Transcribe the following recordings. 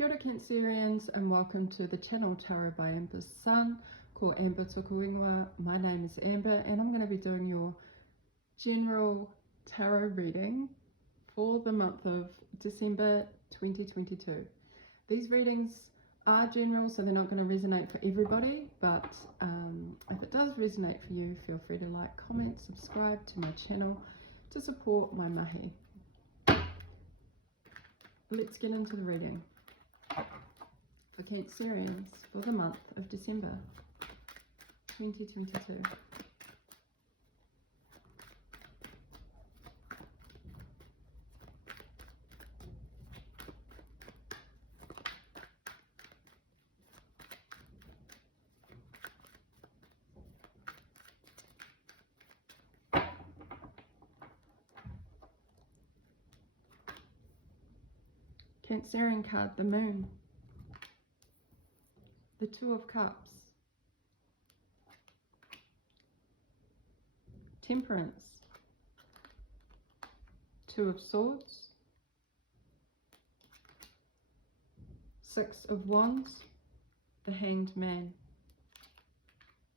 Kia ora Cancerians, and welcome to the channel Tarot by Amber's Sun, ko Amber Tuku Ingoa. My name is Amber and I'm going to be doing your general tarot reading for the month of December 2022. These readings are general, so they're not going to resonate for everybody, but if it does resonate for you, feel free to like, comment, subscribe to my channel to support my mahi. Let's get into the reading for Cancerians for the month of December 2022. Cancerian card, the Moon, the Two of Cups, Temperance, Two of Swords, Six of Wands, the Hanged Man,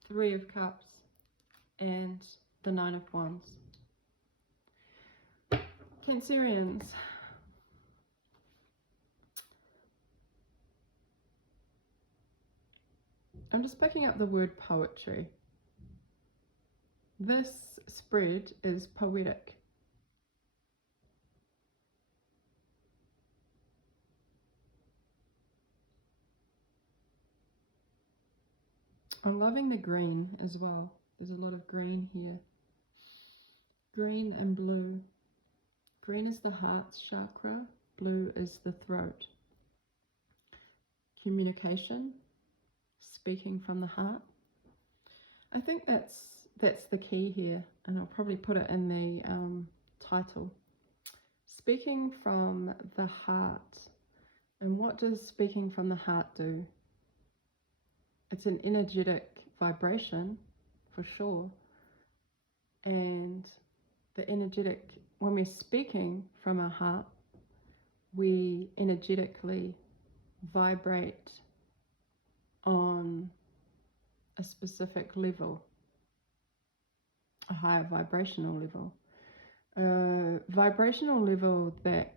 Three of Cups, and the Nine of Wands. Cancerians, I'm just picking up the word poetry. This spread is poetic. I'm loving the green as well. There's a lot of green here. Green and blue. Green is the heart chakra, blue is the throat. Communication, speaking from the heart. I think that's the key here, and I'll probably put it in the title. Speaking from the heart. And what does speaking from the heart do? It's an energetic vibration, for sure. And the energetic, when we're speaking from our heart, we energetically vibrate on a specific level, a higher vibrational level. A vibrational level that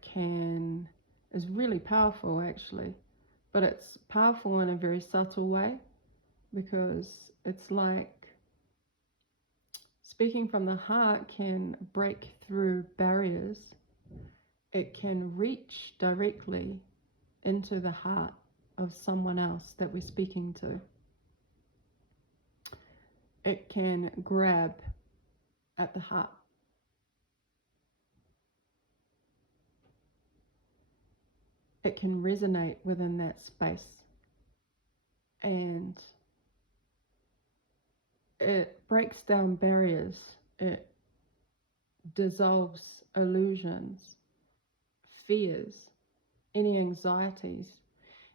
is really powerful actually, but it's powerful in a very subtle way, because it's like speaking from the heart can break through barriers. It can reach directly into the heart of someone else that we're speaking to. It can grab at the heart. It can resonate within that space. And it breaks down barriers. It dissolves illusions, fears, any anxieties.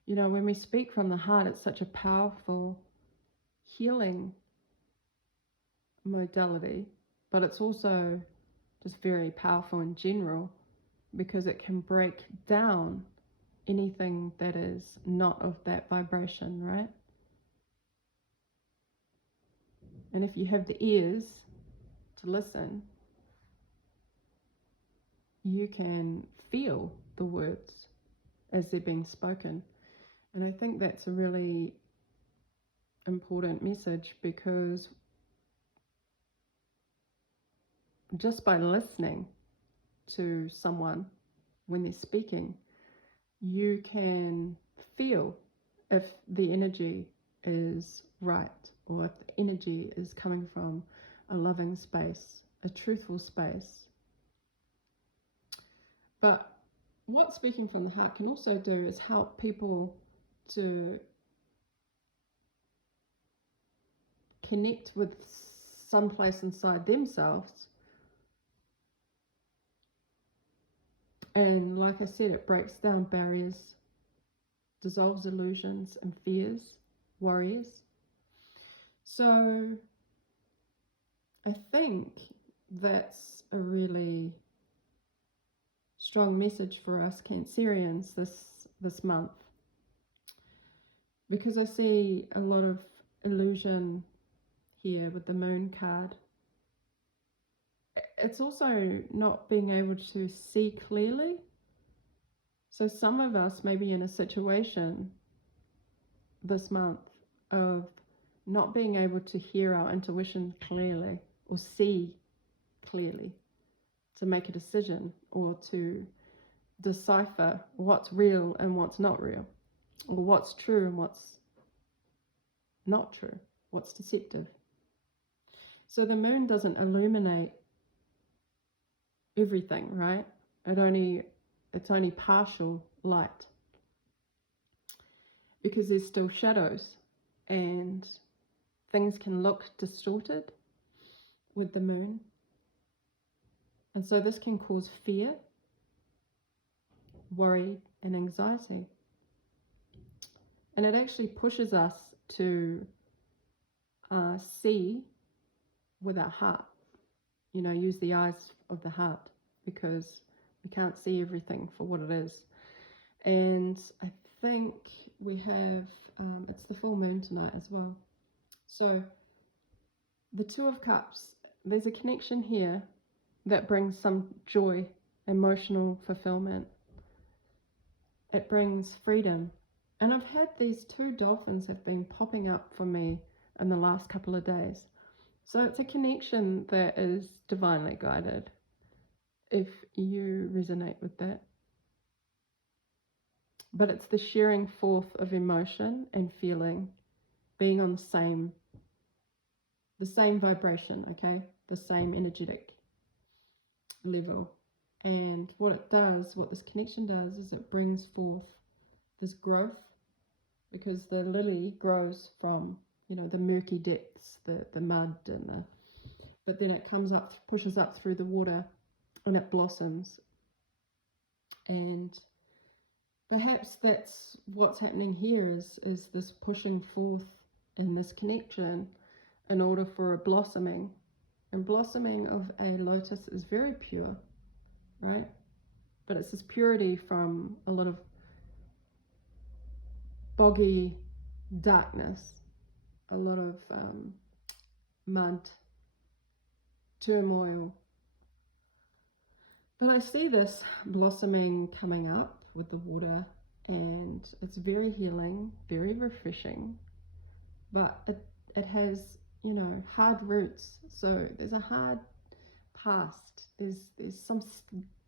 You know, when we speak from the heart, it's such a powerful healing modality, but it's also just very powerful in general, because it can break down anything that is not of that vibration, right? And if you have the ears to listen, you can feel the words as they're being spoken. And I think that's a really important message, because just by listening to someone when they're speaking, you can feel if the energy is right, or if the energy is coming from a loving space, a truthful space. But what speaking from the heart can also do is help people to connect with some place inside themselves. And like I said, it breaks down barriers, dissolves illusions and fears, worries. So I think that's a really strong message for us Cancerians this month, because I see a lot of illusion here with the moon card. It's also not being able to see clearly. So some of us may be in a situation this month of not being able to hear our intuition clearly or see clearly to make a decision or to decipher what's real and what's not real, or what's true and what's not true, what's deceptive. So the moon doesn't illuminate everything, right? It's only partial light, because there's still shadows and things can look distorted with the moon. And so this can cause fear, worry, and anxiety. And it actually pushes us to see with our heart, use the eyes of the heart, because we can't see everything for what it is. And I think we have, it's the full moon tonight as well. So the Two of Cups, there's a connection here that brings some joy, emotional fulfillment. It brings freedom. And I've had these two dolphins have been popping up for me in the last couple of days. So it's a connection that is divinely guided, if you resonate with that. But it's the sharing forth of emotion and feeling, being on the same vibration, okay? The same energetic level. And what this connection does, is it brings forth this growth, because the lily grows from, the murky depths, the mud, but then it comes up, pushes up through the water, and it blossoms. And perhaps that's what's happening here, is this pushing forth in this connection in order for a blossoming. And blossoming of a lotus is very pure, right? But it's this purity from a lot of boggy darkness, a lot of mud, turmoil. But I see this blossoming coming up with the water, and it's very healing, very refreshing, but it has, hard roots. So there's a hard past, there's some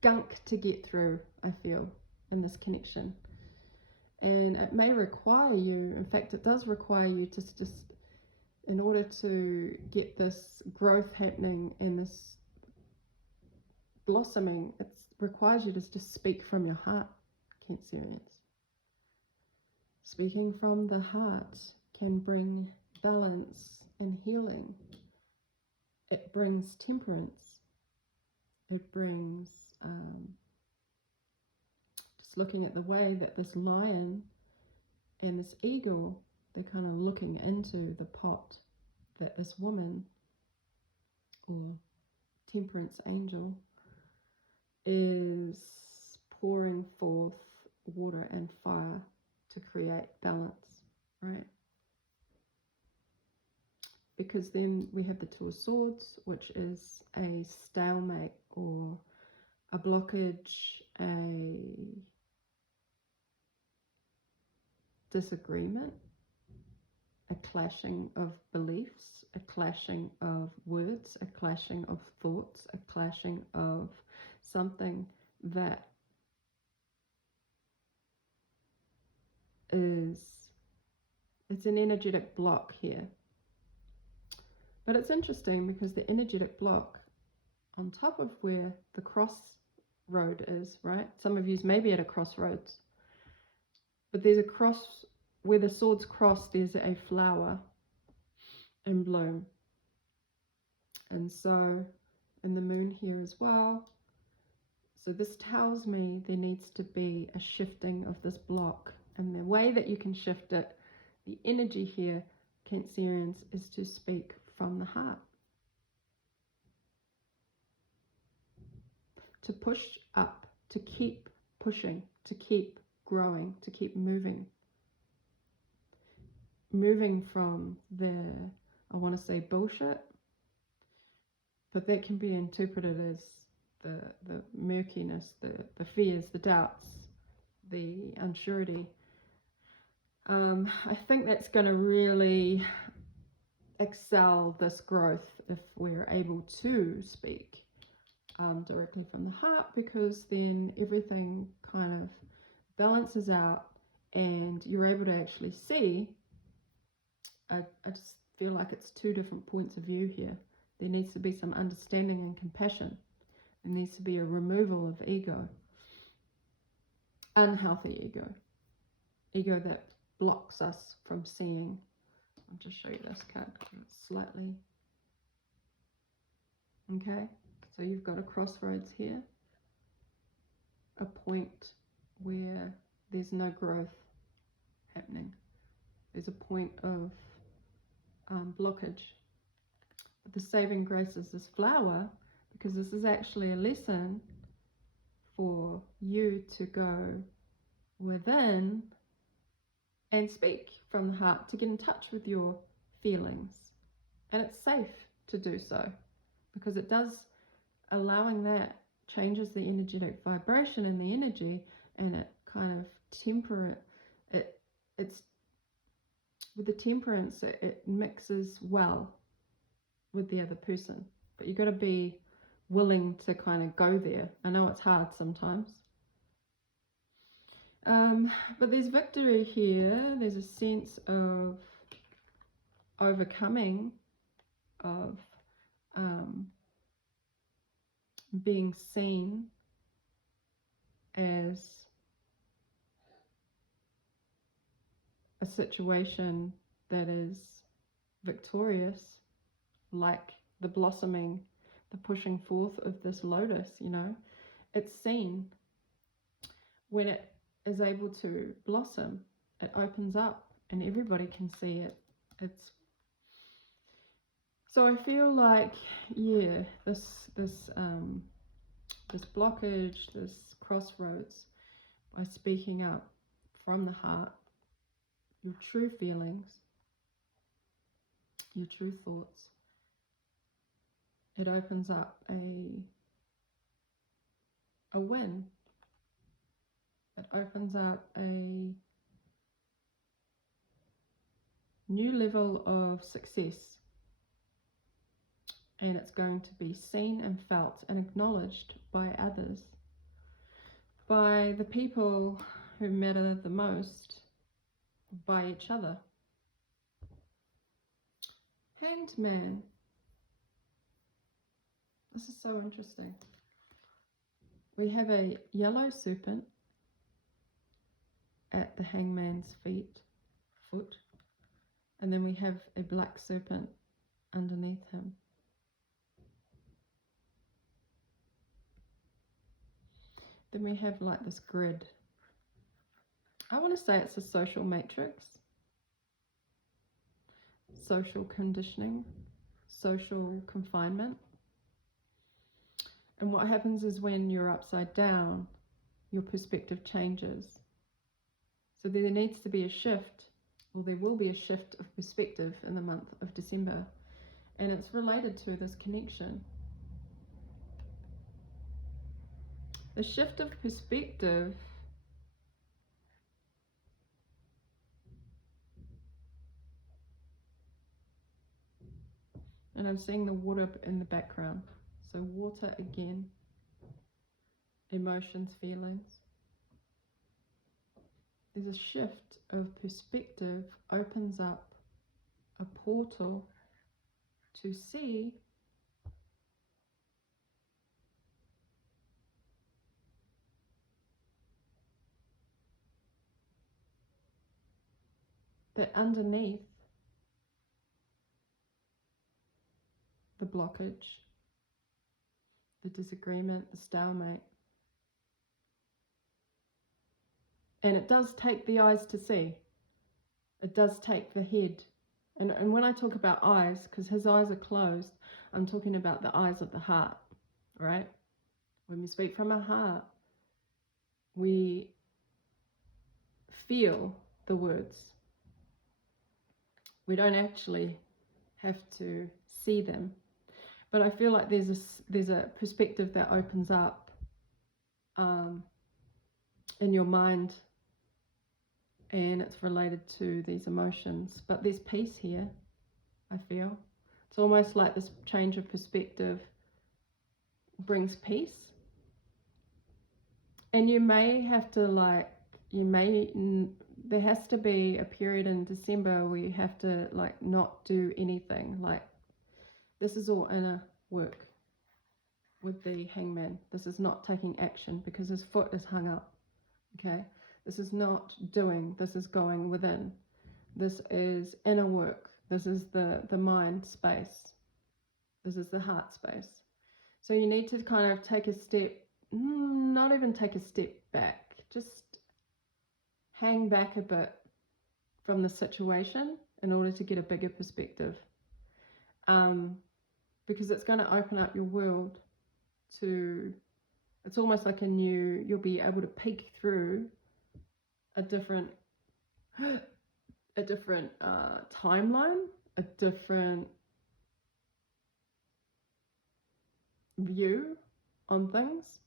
gunk to get through, I feel, in this connection. And it may require you, in fact it does require you to just, in order to get this growth happening and this blossoming, it requires you to just speak from your heart, Cancerians. Speaking from the heart can bring balance and healing. It brings temperance. It brings just looking at the way that this lion and this eagle, they're kind of looking into the pot that this woman, or temperance angel, is pouring forth water and fire to create balance, right? Because then we have the Two of Swords, which is a stalemate or a blockage, a disagreement, a clashing of beliefs, a clashing of words, a clashing of thoughts, a clashing of something that it's an energetic block here. But it's interesting, because the energetic block on top of where the crossroad is, right? Some of you may be at a crossroads, but there's a cross, where the swords cross, there's a flower in bloom. And so, and the moon here as well. So this tells me there needs to be a shifting of this block. And the way that you can shift it, the energy here, Cancerians, is to speak from the heart. To push up, to keep pushing, to keep growing, to keep moving. moving from the, I want to say bullshit, but that can be interpreted as the murkiness, the fears, the doubts, the unsurety. I think that's going to really excel this growth if we're able to speak directly from the heart, because then everything kind of balances out and you're able to actually see. I just feel like it's two different points of view here. There needs to be some understanding and compassion. There needs to be a removal of ego, unhealthy ego that blocks us from seeing. I'll just show you this card slightly. Okay, so you've got a crossroads here, a point where there's no growth happening. There's a point of blockage. But the saving grace is this flower, because this is actually a lesson for you to go within and speak from the heart, to get in touch with your feelings. And it's safe to do so, because it does, allowing that changes the energetic vibration in the energy, and it kind of it's with the temperance, it mixes well with the other person. But you've got to be willing to kind of go there. I know it's hard sometimes. But there's victory here. There's a sense of overcoming, of being seen as a situation that is victorious, like the blossoming, the pushing forth of this lotus, you know. It's seen. When it is able to blossom, it opens up and everybody can see it. It's so I feel like, yeah, this blockage, this crossroads, by speaking up from the heart, your true feelings, your true thoughts, it opens up a win. It opens up a new level of success, and it's going to be seen and felt and acknowledged by others, by the people who matter the most, by each other. Hanged Man. This is so interesting. We have a yellow serpent at the hangman's foot, and then we have a black serpent underneath him. Then we have like this grid. I want to say it's a social matrix, social conditioning, social confinement. And what happens is when you're upside down, your perspective changes. So there needs to be a shift, or there will be a shift of perspective in the month of December. And it's related to this connection. The shift of perspective and I'm seeing the water in the background. So water again, emotions, feelings. There's a shift of perspective, opens up a portal to see that underneath the blockage, the disagreement, the stalemate, and it does take the eyes to see. It does take the head. And when I talk about eyes, because his eyes are closed, I'm talking about the eyes of the heart, right? When we speak from our heart, we feel the words. We don't actually have to see them. But I feel like there's a perspective that opens up in your mind, and it's related to these emotions. But there's peace here, I feel. It's almost like this change of perspective brings peace. And you may have to there has to be a period in December where you have to not do anything. Like, this is all inner work with the Hangman. This is not taking action because his foot is hung up. Okay, this is not doing, this is going within. This is inner work. This is the mind space. This is the heart space. So you need to kind of take a step, not even take a step back, just hang back a bit from the situation in order to get a bigger perspective. Because it's going to open up your world to, it's almost like you'll be able to peek through a different timeline, a different view on things.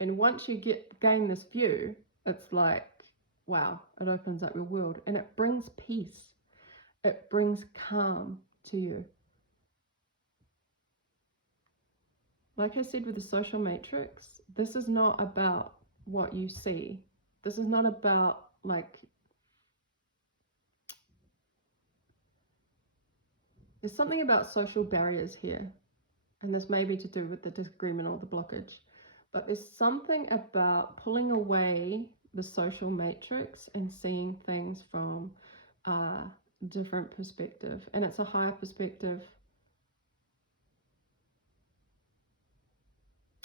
And once you gain this view, it's like, wow, it opens up your world, and it brings peace. It brings calm to you. Like I said with the social matrix, this is not about what you see. This is not about there's something about social barriers here, and this may be to do with the disagreement or the blockage, but there's something about pulling away the social matrix and seeing things from a different perspective, and it's a higher perspective.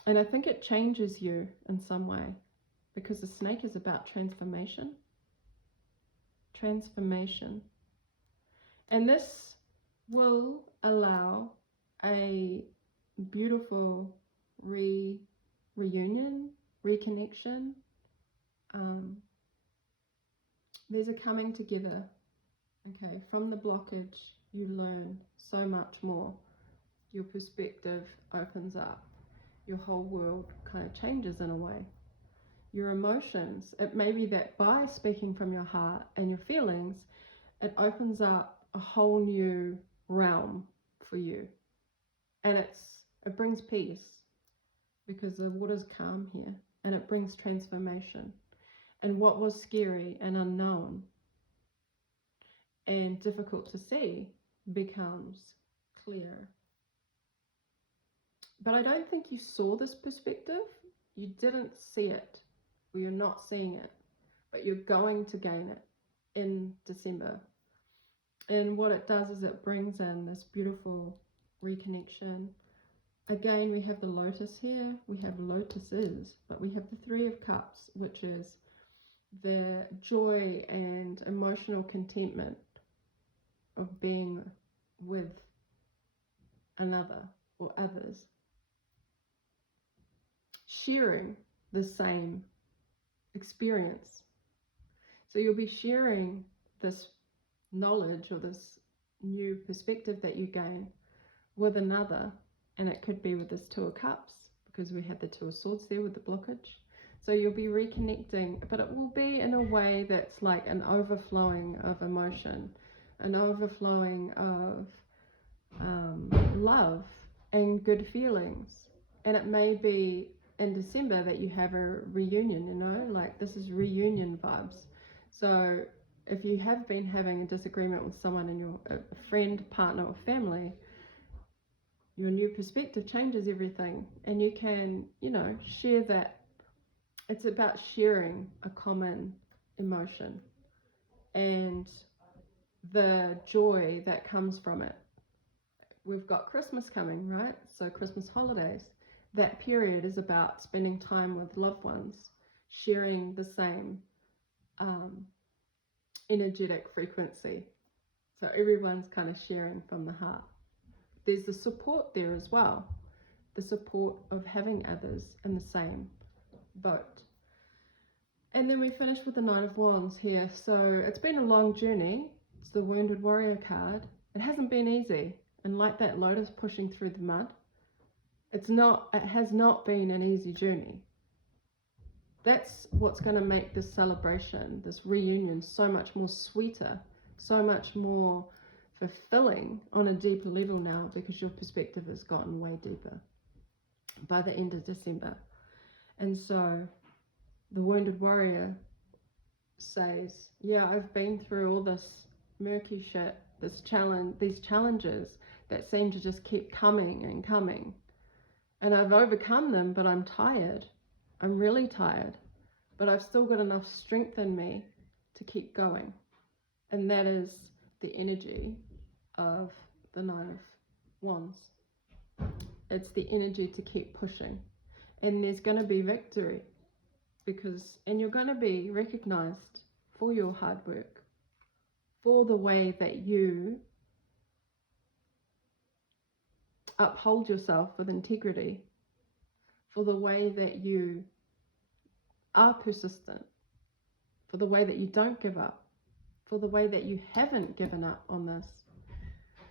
And I think it changes you in some way, because the snake is about transformation. And this will allow a beautiful reunion, reconnection. There's a coming together. Okay, from the blockage, you learn so much more. Your perspective opens up. Your whole world kind of changes in a way. Your emotions, it may be that by speaking from your heart and your feelings, it opens up a whole new realm for you. And it brings peace, because the water's calm here, and it brings transformation. And what was scary and unknown and difficult to see becomes clear. But I don't think you saw this perspective. You didn't see it, or you're not seeing it, but you're going to gain it in December. And what it does is it brings in this beautiful reconnection. Again, we have the lotus here, we have lotuses, but we have the Three of Cups, which is the joy and emotional contentment of being with another or others, sharing the same experience. So you'll be sharing this knowledge or this new perspective that you gain with another, and it could be with this Two of Cups, because we had the Two of Swords there with the blockage. So you'll be reconnecting, but it will be in a way that's like an overflowing of emotion, an overflowing of love and good feelings. And it may be in December that you have a reunion, you know, like this is reunion vibes. So if you have been having a disagreement with someone in your friend, partner, or family, your new perspective changes everything, and you can, you know, share that. It's about sharing a common emotion and the joy that comes from it. We've got Christmas coming, right? So Christmas holidays, that period is about spending time with loved ones, sharing the same energetic frequency. So everyone's kind of sharing from the heart. There's the support there as well, the support of having others in the same boat. And then we finish with the Nine of Wands here. So it's been a long journey, It's the Wounded Warrior card. It hasn't been easy. And like that lotus pushing through the mud, it has not been an easy journey. That's what's going to make this celebration, this reunion, so much more sweeter, so much more fulfilling on a deeper level now, because your perspective has gotten way deeper by the end of December. And so the Wounded Warrior says, yeah, I've been through all this murky shit, these challenges that seem to just keep coming and coming. And I've overcome them, but I'm tired. I'm really tired. But I've still got enough strength in me to keep going. And that is the energy of the Nine of Wands. It's the energy to keep pushing. And there's going to be victory. And you're going to be recognized for your hard work, for the way that you uphold yourself with integrity, for the way that you are persistent, for the way that you don't give up, for the way that you haven't given up on this,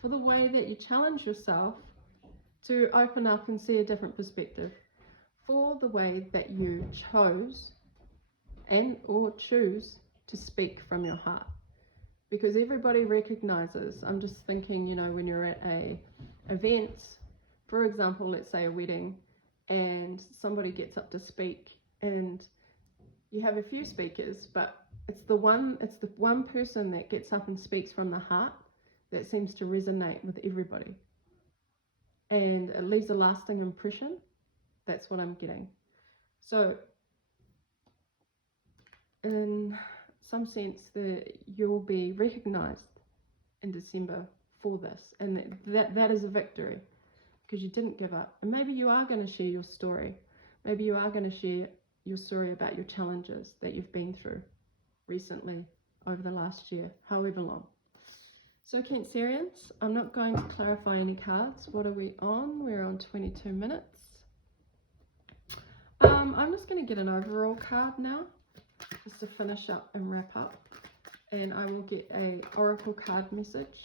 for the way that you challenge yourself to open up and see a different perspective, for the way that you chose or choose to speak from your heart. Because everybody recognizes, I'm just thinking, when you're at a event, for example, let's say a wedding, and somebody gets up to speak, and you have a few speakers, but it's the one person that gets up and speaks from the heart that seems to resonate with everybody, and it leaves a lasting impression. That's what I'm getting. So in some sense, you'll be recognized in December for this, and that is a victory, because you didn't give up. And maybe you are going to share your story. Maybe you are going to share your story about your challenges that you've been through recently, over the last year, however long. So Cancerians, I'm not going to clarify any cards. What are we on? We're on 22 minutes. I'm just going to get an overall card now, just to finish up and wrap up, and I will get a oracle card message.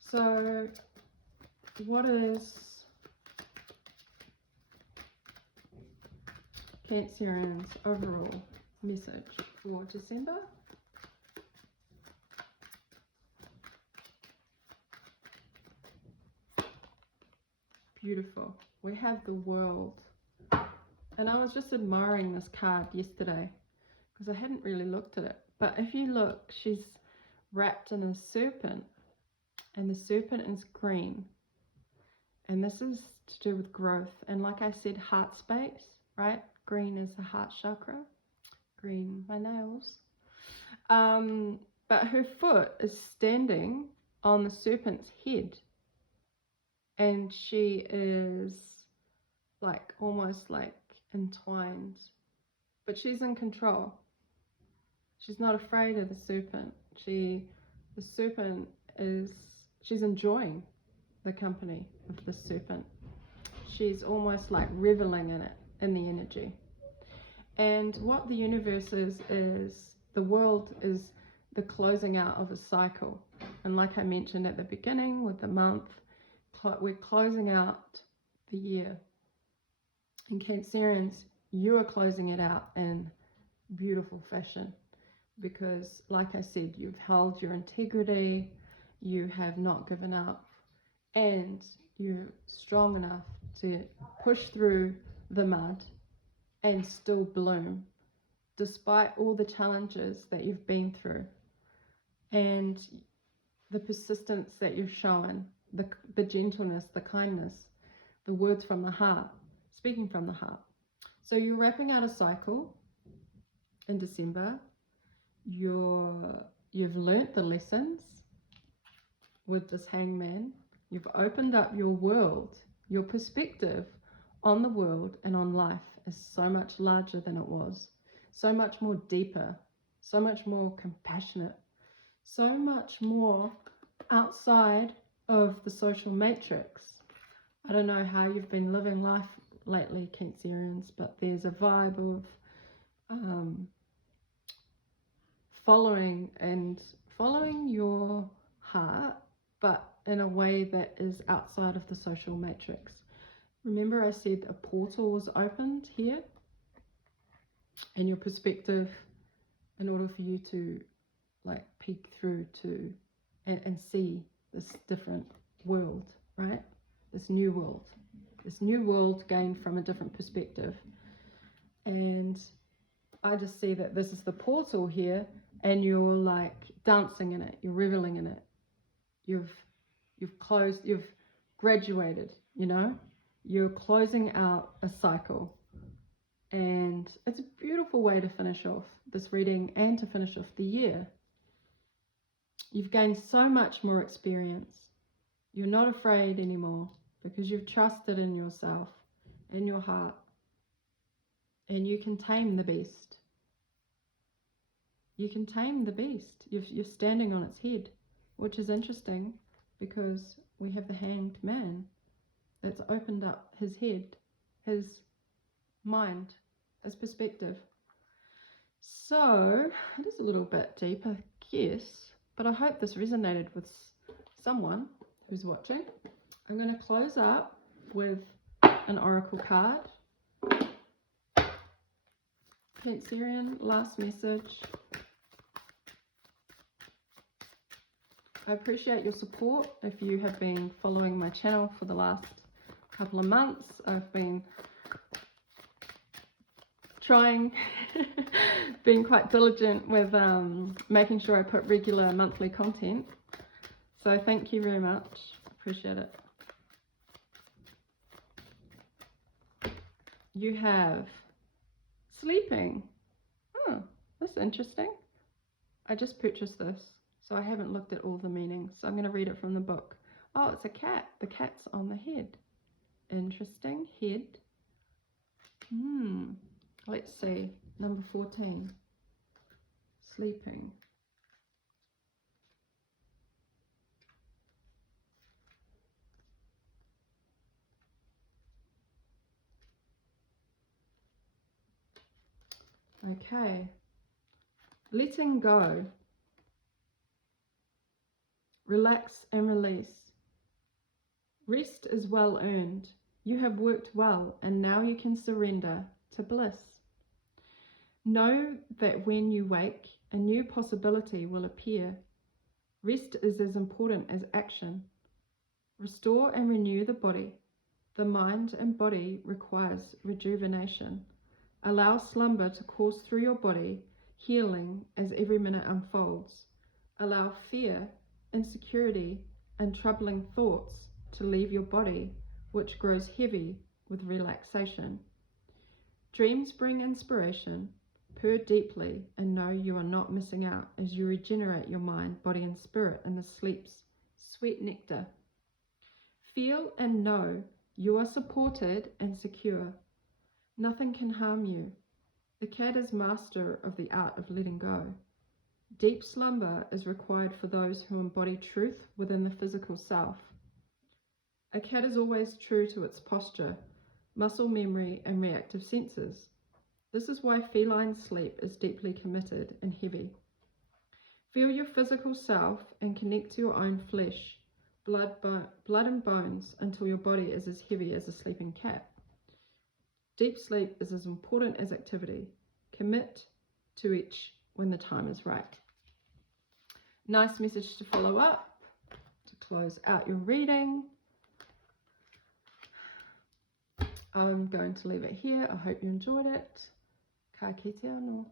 So what is Cancerian's overall message for December? Beautiful. We have the World. And I was just admiring this card yesterday because I hadn't really looked at it. But if you look, she's wrapped in a serpent, and the serpent is green. And this is to do with growth. And like I said, heart space, right? Green is the heart chakra. Green, my nails. But her foot is standing on the serpent's head. And she is almost entwined, but she's in control. She's not afraid of the serpent. She's enjoying the company of the serpent. She's almost like reveling in it, in the energy. And what the universe is the World is the closing out of a cycle. And like I mentioned at the beginning with the month, we're closing out the year. And Cancerians, you are closing it out in beautiful fashion, because like I said, you've held your integrity, you have not given up, and you're strong enough to push through the mud and still bloom despite all the challenges that you've been through, and the persistence that you've shown, the gentleness, the kindness, the words from the heart, speaking from the heart. So you're wrapping out a cycle in December. You've learnt the lessons with this Hangman. You've opened up your world. Your perspective on the world and on life is so much larger than it was, so much more deeper, so much more compassionate, so much more outside of the social matrix. I don't know how you've been living life lately, Cancerians, but there's a vibe of following following your heart, but in a way that is outside of the social matrix. Remember I said a portal was opened here, and your perspective, in order for you to like peek through to and see this different world, right? This new world gained from a different perspective. And I just see that this is the portal here, and you're like dancing in it, you're reveling in it. You've graduated, you know? You're closing out a cycle. And it's a beautiful way to finish off this reading and to finish off the year. You've gained so much more experience. You're not afraid anymore because you've trusted in yourself, in your heart, and you can tame the beast. You can tame the beast. You're standing on its head, which is interesting because we have the Hanged Man that's opened up his head, his mind, his perspective. So it is a little bit deep, I guess, but I hope this resonated with someone who's watching. I'm going to close up with an oracle card. Cancerian, last message. I appreciate your support. If you have been following my channel for the last couple of months, I've been trying, being quite diligent with making sure I put regular monthly content. So thank you very much. Appreciate it. You have sleeping. Oh, that's interesting. I just purchased this, so I haven't looked at all the meanings. So I'm going to read it from the book. Oh, it's a cat. The cat's on the head. Interesting. Head. Let's see. Number 14. Sleeping. Okay. Letting go. Relax and release. Rest is well earned. You have worked well, and now you can surrender to bliss. Know that when you wake, a new possibility will appear. Rest is as important as action. Restore and renew the body. The mind and body requires rejuvenation. Allow slumber to course through your body, healing as every minute unfolds. Allow fear, insecurity, and troubling thoughts to leave your body, which grows heavy with relaxation. Dreams bring inspiration. Purr deeply and know you are not missing out as you regenerate your mind, body, and spirit in the sleep's sweet nectar. Feel and know you are supported and secure. Nothing can harm you. The cat is master of the art of letting go. Deep slumber is required for those who embody truth within the physical self. A cat is always true to its posture, muscle memory, and reactive senses. This is why feline sleep is deeply committed and heavy. Feel your physical self and connect to your own flesh, blood and bones until your body is as heavy as a sleeping cat. Deep sleep is as important as activity. Commit to each when the time is right. Nice message to follow up, to close out your reading. I'm going to leave it here. I hope you enjoyed it. Ka kite anō.